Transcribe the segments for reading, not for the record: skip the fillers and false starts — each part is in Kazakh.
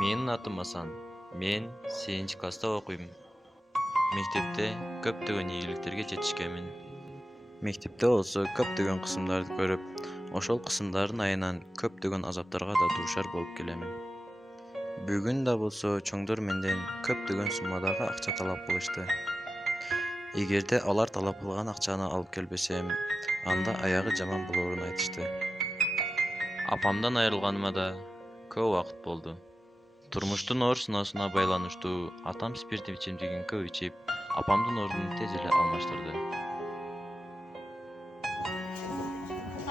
Менин атым Асан. Мен 8-класста окуйм. Мектепте көптөгөн ийгиликтерге жетишкенмин. Мектепте болсо көптөгөн кысымдарды көрүп, ошол кысымдардын айынан көптөгөн азаптарга да дуушар болуп келемин. Бүгүн да болсо чоңдор менден көптөгөн суммадагы акча талап кылышты. Эгерде алар талап кылган акчаны алып келбесем, анда аягы жаман болоорун айтышты. Апамдан айрылганыма да көп убакыт болду. Турмуштун оор сыноосуна байланыштуу атам спирттик ичимдигин көп ичип, апамдын ордун тез эле алмаштырды.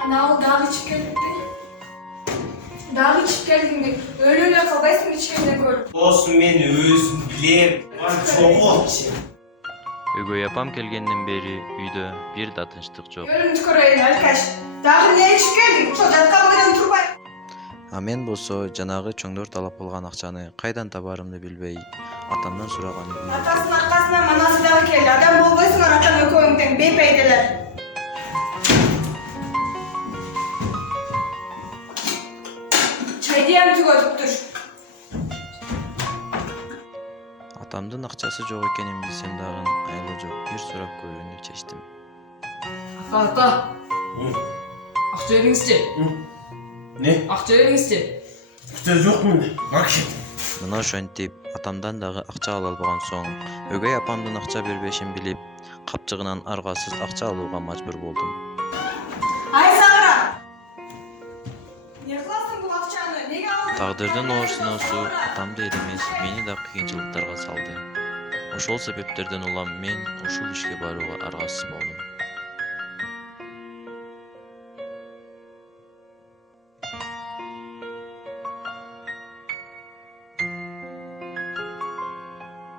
Ana al dağ içip geldikti. Dağ içip geldin mi? Öyle kalbaysın içkenden görüp. Olsun men özüm bilem. Var çok olmuş. Өгөй апам келгенден бери үйдө бир да тынчтык жок. Görüntü korayın arkadaş. Dağı ne içip geldin? Şu жаткан бойдан турбай. А мен болсо жанагы чоңдор талап кылган акчаны кайдан табарымды билбей, атамдан сураганын үйдө. Atasının arkasından manası dağı geldi. Adam bolboysunlar atan ököyünden beypeydiler. Çay diyen tügödüktür. Атамдын акчасы жок экенин билсем дагы айла жок, бир сурап көрүүнү чечтим. Ata. Akça veringizçi. Ne? Akça veringizçi. Kutu yok mu? Bak şimdi. Мына ошентип атамдан дагы акча ала албаган соң, өгөй апамдын акча бербешин билип, капчыгынан аргасыз акча алууга мажбур болдум. Ay Sağra. Ne kılasın bu akçanı? Nege aldın? Тагдырдын оор сыноосу атамды эле эмес, мени да кыйынчылыктарга салды. Ошол себептерден улам мен ушул ишке барууга аргасыз болдум.